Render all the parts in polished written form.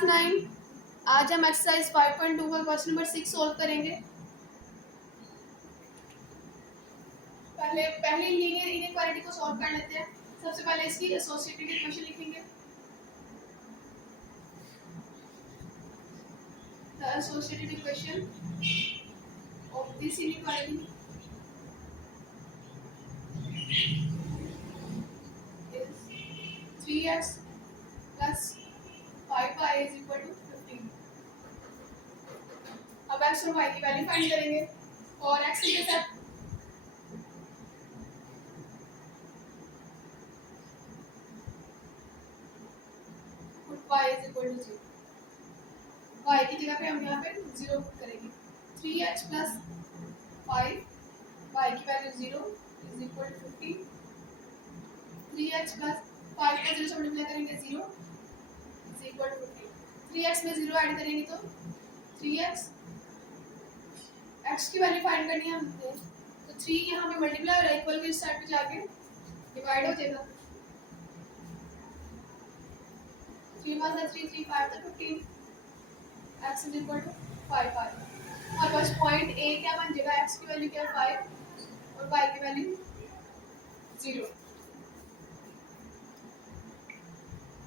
Class 9। आज हम exercise 5.2 का क्वेश्चन नंबर 6 सॉल्व करेंगे। पहले लीनियर इनइक्वालिटी को सॉल्व कर लेते हैं। सबसे पहले इसकी एसोसिएटेड इक्वेशन लिखेंगे। The associated equation of this inequality is 3x plus 5y is equal to 15। अब x और y की वैल्यू फाइंड करेंगे। और x intercept y is equal to 0। y की जगह पे हम यहाँ पे 0 पुट करेंगे। 3x plus 5 y की value 0 is equal to 15। 3x plus 5 को 0 से मल्टीप्लाई करेंगे 0 is equal to 15। 3x में 0 ऐड करेंगे तो 3x x की वैल्यू फाइंड करनी है हमने। तो 3 यहाँ पे मल्टीप्लाई और इक्वल के इस साइड पे जाके डिवाइड हो जाएगा। 3 1 3 3 5 तो 15। x is equal to 5 और बस पॉइंट a क्या बन जाएगा, x की वैल्यू क्या है 5 और y की वैल्यू 0।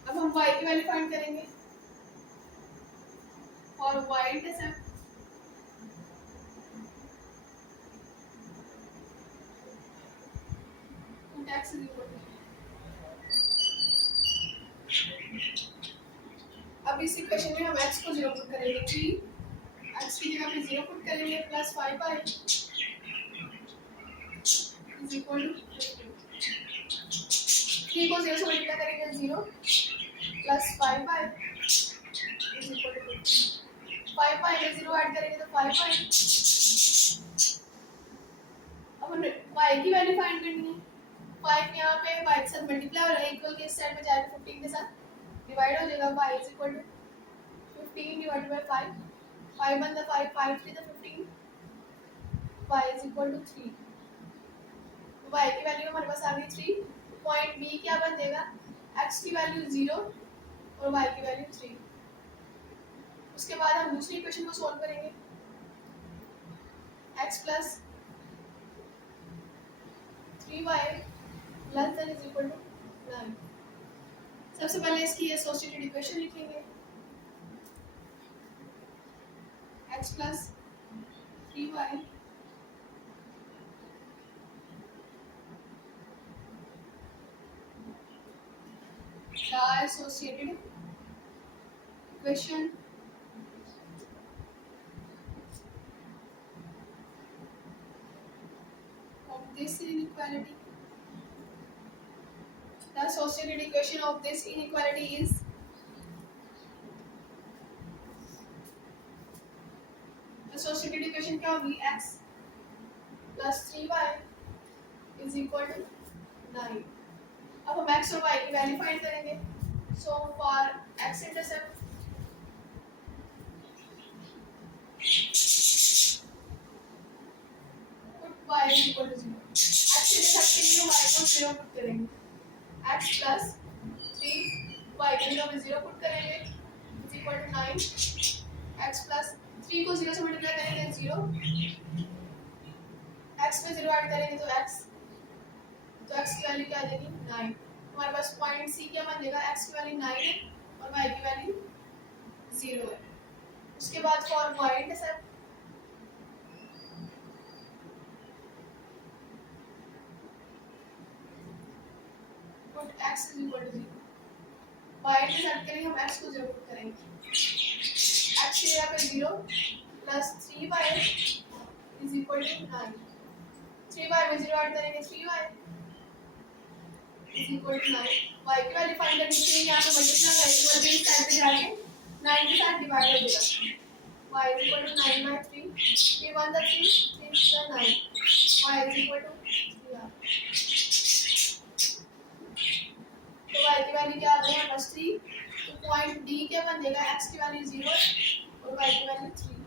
अब हम y की वैल्यू फाइंड करेंगे और y intercept x is equal to। अब इस इक्वेशन में हम x को 0 पुट करेंगे। 3 x की जगह पे 0 पुट करेंगे plus 5y is equal to 3 को 0 से मल्टीप्लाई करेंगे 0 plus 5y is equal to 5y में 0 ऐड करेंगे तो 5y। अब हमें y की वैल्यू फाइंड करनी है। 5 यहाँ पे y के साथ मल्टीप्लाई और इक्वल के इस साइड में जाएगा 15 के साथ डिवाइड हो जाएगा। y is equal to 15 divided by 5। 5 1 the 5 5 3 the 15। y is equal to 3। y की वैल्यू हमारे पास आ गई 3। पॉइंट b क्या बन जाएगा, x की वैल्यू 0 और y की वैल्यू 3। उसके बाद हम दूसरी इक्वेशन को सॉल्व करेंगे। x plus 3y less than is equal to 9। सबसे पहले इसकी एसोसिएटेड इक्वेशन लिखेंगे। x plus 3y the associated equation of this inequality, the associated equation of this inequality is associated equation क्या होगी, x plus 3y is equal to 9। अब हम x और y की वैल्यू फाइंड करेंगे। So for x intercept put y is equal to 0। x intercept के लिए y को 0 पुट करेंगे। x plus 3 y की जगह पे 0 पुट करेंगे is equal to 9। x plus 3 को 0 से मल्टीप्लाई करेंगे 0। x में 0 ऐड करेंगे तो x की वैल्यू क्या आ जाएगी 9। हमारे पास पॉइंट c क्या बन जाएगा, x की वैल्यू 9 है और y की वैल्यू 0 है। उसके बाद for y intercept put x is equal to 0। y intercept के लिए हम x को 0 पुट करेंगे। x की जगह पे 0 plus 3y is equal to 9। 3y में 0 ऐड करेंगे 3y is equal to 9। y की वैल्यू फाइंड करने के लिए यहाँ पे मल्टीप्लाई करेंगे इक्वल के इस साइड पे जाके 9 के साथ डिवाइड हो जाएगा। y is equal to 9 by 3। 3 1 the 3 3 the 9। y is equal to 3r। तो y की वैल्यू क्या आ गई है प्लस 3। तो पॉइंट d क्या बन जाएगा, x की वैल्यू 0 और y की वैल्यू 3।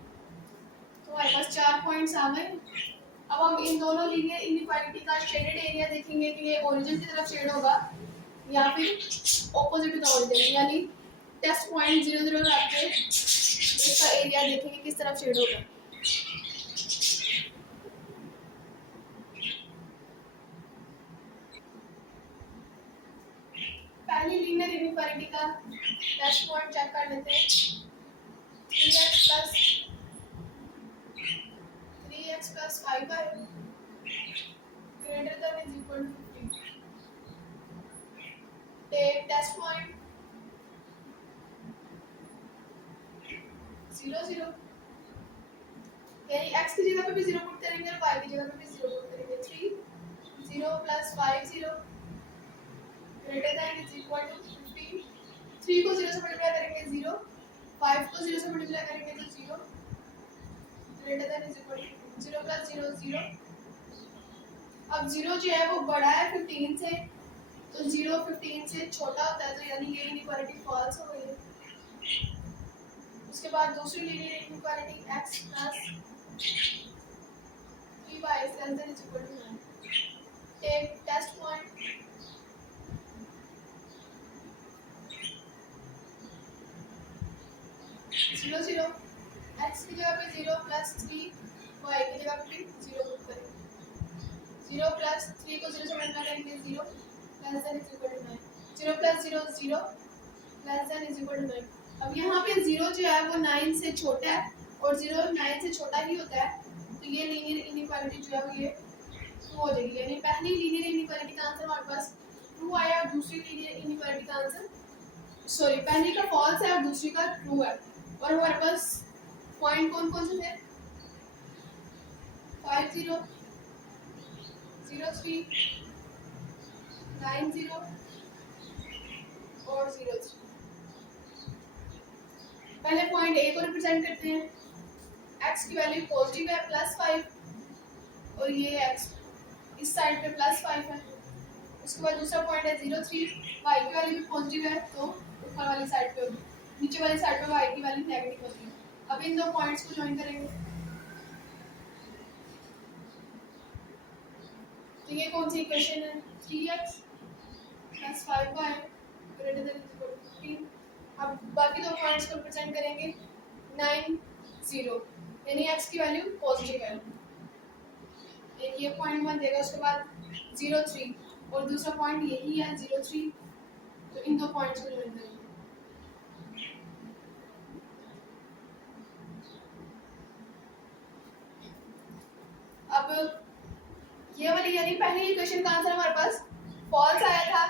तो हमारे पास 4 पॉइंट्स आ गए। अब हम इन दोनों लीनियर इनइक्वालिटी का शेडेड एरिया देखेंगे कि ये ओरिजिन की तरफ शेड होगा या फिर ऑपोजिट टू द ओरिजिन, यानी टेस्ट पॉइंट 0 0 रख के इसका एरिया देखेंगे किस तरफ शेड होगा। पहली लीनियर इनइक्वालिटी का टेस्ट पॉइंट चेक कर लेते हैं। 3x plus 5y greater than is equal to 15. Take test point 0 0, यानी x की जगह पे भी 0 पुट करेंगे और y की जगह पे भी 0 पुट करेंगे। 3 0 plus 5 0 greater than is equal to 15। 3 को 0 से मल्टीप्लाई करेंगे 0, 5 को 0 से मल्टीप्लाई करेंगे तो 0 greater than is equal to 0 plus 0 0। अब 0 जो है वो बड़ा है 15 से, तो 0 15 से छोटा होता है, तो यानी ये इनइक्वालिटी फॉल्स हो गई है। उसके बाद दूसरी linear inequality x plus 3y is less than is equal to 9। Take test point 0 0, x की जगह पे 0 plus 3, y की जगह पे भी 0 पुट करेंगे। 0 plus 3 को 0 से मल्टीप्लाई करेंगे 0 less than is equal to 9। 0 plus 0 0 less than is equal to 9। अब यहाँ पे 0 जो है वो 9 से छोटा है और 0 9 से छोटा ही होता है, तो ये लीनियर इनइक्वालिटी जो है वो ये ट्रू हो जाएगी। यानी पहली लीनियर इनइक्वालिटी का आंसर हमारे पास ट्रू आया और दूसरी लीनियर इनइक्वालिटी का आंसर सॉरी पहली का फॉल्स है और दूसरी का ट्रू है। और हमारे पास पॉइंट कौन कौन से थे? 5 0 0 3 9 0 और 0 3। पहले पॉइंट ए को रिप्रेजेंट करते हैं। x की वैल्यू पॉजिटिव है +5 और ये x इस साइड पे +5 है। उसके बाद दूसरा पॉइंट है 0 3, y की वैल्यू भी पॉजिटिव है तो ऊपर वाली साइड पे होगी, नीचे वाली साइड पे y की वैल्यू नेगेटिव होगी। अब इन दो पॉइंट्स को ज्वाइन करेंगे तो ये कौन सी इक्वेशन है? 3x plus 5y greater than is equal to 15। अब बाकी दो पॉइंट्स को रिप्रेजेंट करेंगे 9 0, यानी x की वैल्यू पॉजिटिव है, एक ये पॉइंट बन जाएगा। उसके बाद 0 3 और दूसरा पॉइंट यही है 0 3, तो इन दो पॉइंट्स को ज्वाइन करेंगे। अब ये वाली यानी पहली इक्वेशन का आंसर हमारे पास फॉल्स आया था,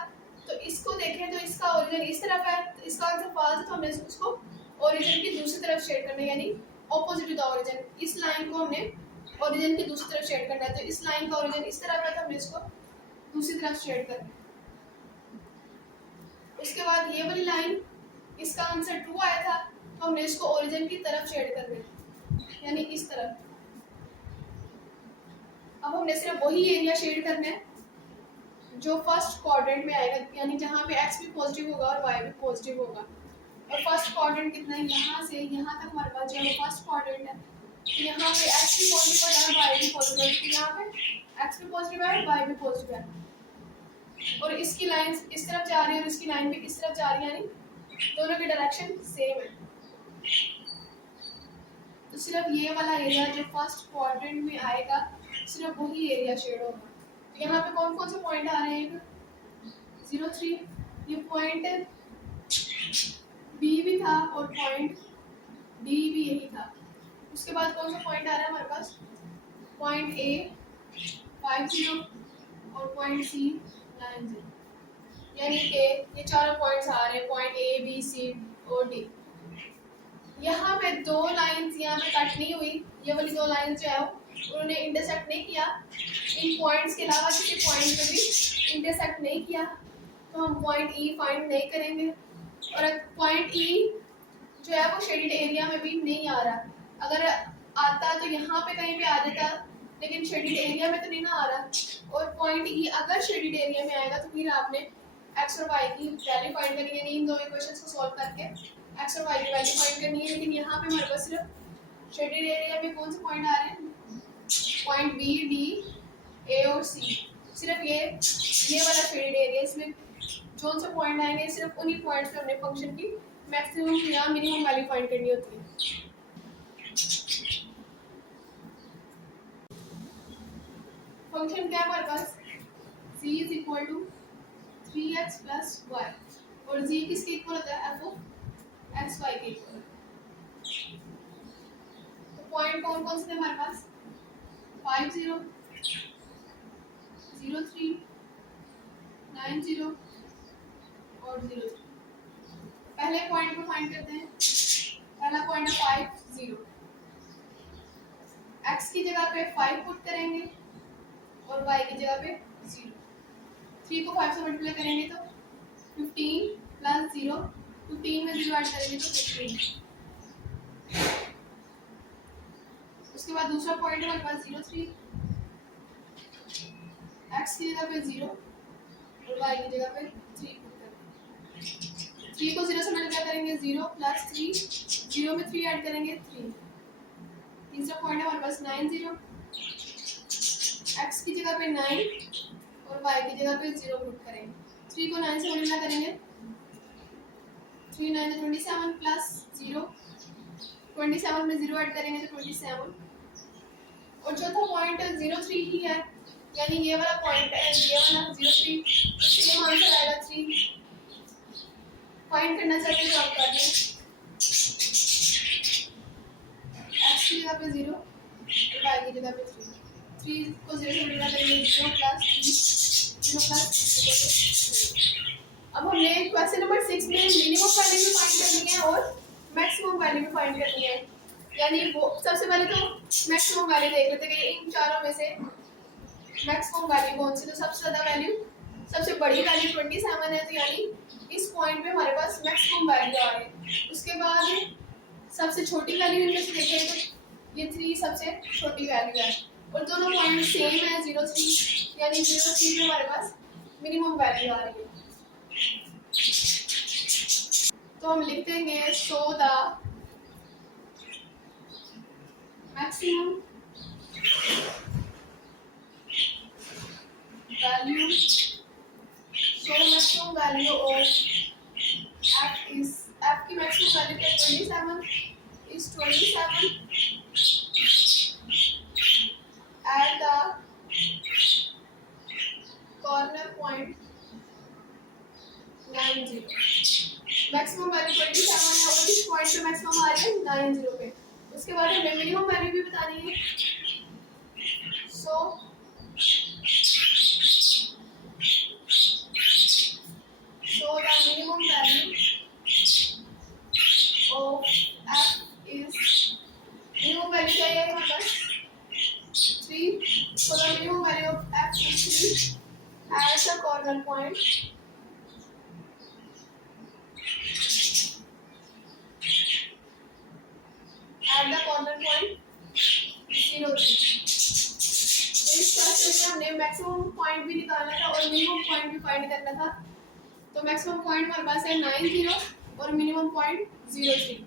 तो इसको देखें तो इसका ओरिजिन इस तरफ है, तो इसका आंसर फॉल्स है, तो हमने इसको ओरिजिन की दूसरी तरफ शेड करना है, यानी ऑपोजिट टू द ओरिजिन। इस लाइन को हमने ओरिजिन की दूसरी तरफ शेड करना है, तो इस लाइन का ओरिजिन इस तरफ है, तो हमने इसको दूसरी तरफ शेड करना है। उसके बाद ये वाली लाइन, इसका आंसर ट्रू आया था, तो हमने इसको ओरिजिन की तरफ शेड करना है, यानी इस तरफ। अब हमने सिर्फ वही एरिया शेड करना है जो फर्स्ट क्वाड्रेंट में आएगा, यानी जहाँ पे x भी पॉजिटिव होगा और y भी पॉजिटिव होगा। और फर्स्ट क्वाड्रेंट कितना है? यहाँ से यहाँ तक हमारे पास जो है फर्स्ट क्वाड्रेंट है, तो यहाँ पे x भी पॉजिटिव है और y भी पॉजिटिव है, तो यहाँ पे x भी पॉजिटिव है और y भी पॉजिटिव है। और इसकी लाइन इस तरफ जा रही है और इसकी लाइन भी इस तरफ जा रही है, यानी दोनों की डायरेक्शन सेम है। तो सिर्फ ये वाला एरिया जो फर्स्ट क्वाड्रेंट में आएगा सिर्फ वही एरिया शेड होगा। तो यहाँ पे कौन कौन से पॉइंट आ रहे हैं? 0 3, ये पॉइंट बी भी था और पॉइंट डी भी यही था। उसके बाद कौन सा पॉइंट आ रहा है हमारे पास? पॉइंट ए 5 0 और पॉइंट सी 9 0, यानी कि ये चारों पॉइंट्स आ रहे हैं, पॉइंट ए बी सी और डी। यहाँ पे दो लाइंस यहाँ पे कट नहीं हुई, ये वाली दो लाइंस जो है उन्होंने इंटरसेक्ट नहीं किया, इन पॉइंट्स के अलावा किसी पॉइंट पे भी इंटरसेक्ट नहीं किया, तो हम पॉइंट ई फाइंड नहीं करेंगे। और पॉइंट ई जो है वो शेडेड एरिया में भी नहीं आ रहा, अगर आता तो यहाँ पे कहीं पे आ जाता, लेकिन शेडेड एरिया में तो नहीं ना आ रहा। और पॉइंट ई अगर शेडेड एरिया में आएगा तो फिर आपने एक्स और वाई की वैल्यू फाइंड करनी है, यानी इन दो इक्वेशंस को सॉल्व करके एक्स और वाई की वैल्यू फाइंड करनी है। लेकिन यहाँ पे हमारे पास सिर्फ शेडेड एरिया में कौन से पॉइंट आ रहे हैं? पॉइंट बी डी ए और सी, सिर्फ ये वाला शेडेड एरिया, इसमें जो से पॉइंट आएंगे सिर्फ उन्हीं पॉइंट्स पे हमने फंक्शन की मैक्सिमम या मिनिमम वैल्यू फाइंड करनी होती है। फंक्शन क्या है हमारे पास, z is equal to 3x plus y, और z किसके इक्वल होता है, f ऑफ एक्स वाई के इक्वल। तो पॉइंट कौन कौन से थे हमारे पास, 5 0 0 3 9 0 और 0 3। पहले पॉइंट को फाइंड करते हैं। पहला पॉइंट है 5 0, x की जगह पे 5 पुट करेंगे और y की जगह पे 0। 3 को 5 से मल्टीप्लाई करेंगे तो 15 प्लस 0, 15 में 0 ऐड करेंगे तो 15। उसके बाद दूसरा पॉइंट हमारे पास 0 3, x की जगह पे 0 और y की जगह पे 3 पुट करेंगे। 3 को 0 से मल्टीप्लाई करेंगे 0 प्लस 3, 0 में 3 ऐड करेंगे 3। तीसरा पॉइंट है हमारे पास 9 0, x की जगह पे 9 और y की जगह पे 0 पुट करेंगे। 3 को 9 से मल्टीप्लाई करेंगे, 3 9 से 27 प्लस 0, 27 में 0 ऐड करेंगे तो 27। और चौथा पॉइंट 0 3 ही है, यानी ये वाला पॉइंट है, ये वाला 0 3, तो सेम आंसर आएगा 3। फाइंड करना चाहते हैं तो आप कर लें। x की जगह पे 0 और y की जगह पे 3। 3 को 0 से मल्टीप्लाई करेंगे 0 प्लस 0 प्लस 3। अब हमने क्वेश्चन नंबर 6 में मिनिमम वैल्यू भी फाइंड करनी है और मैक्सिमम वैल्यू भी फाइंड करनी है। यानी वो सबसे पहले तो मैक्सिमम वैल्यू देख लेते हैं कि इन चारों में से मैक्सिमम वैल्यू कौन सी। तो सबसे ज़्यादा वैल्यू, सबसे बड़ी वैल्यू 27 है, तो यानी इस पॉइंट पे हमारे पास मैक्सिमम वैल्यू आ रही है। उसके बाद सबसे छोटी वैल्यू इनमें से देखें तो ये 3 सबसे छोटी वैल्यू है, और दोनों पॉइंट सेम है 0 3, यानी 0 3 में हमारे पास मिनिमम वैल्यू आ रही है। तो हम लिख देंगे so the maximum value, so maximum value of f is, f की मैक्सिमम वैल्यू क्या 27 is 27 at the corner point 90। Maximum value 27 है और इस पॉइंट पे मैक्सिमम आ रही है 90 पे। उसके बाद हमें मिनिमम वैल्यू भी बतानी है। So the minimum value of f is, minimum value क्या है हमारे पास 3। So the minimum value of f is 3 at the corner point at the corner point 0 3। इस क्वेश्चन में हमने मैक्सिमम पॉइंट भी निकालना था और मिनिमम पॉइंट भी फाइंड करना था। तो मैक्सिमम पॉइंट हमारे पास है 9 0 और मिनिमम पॉइंट 0 3।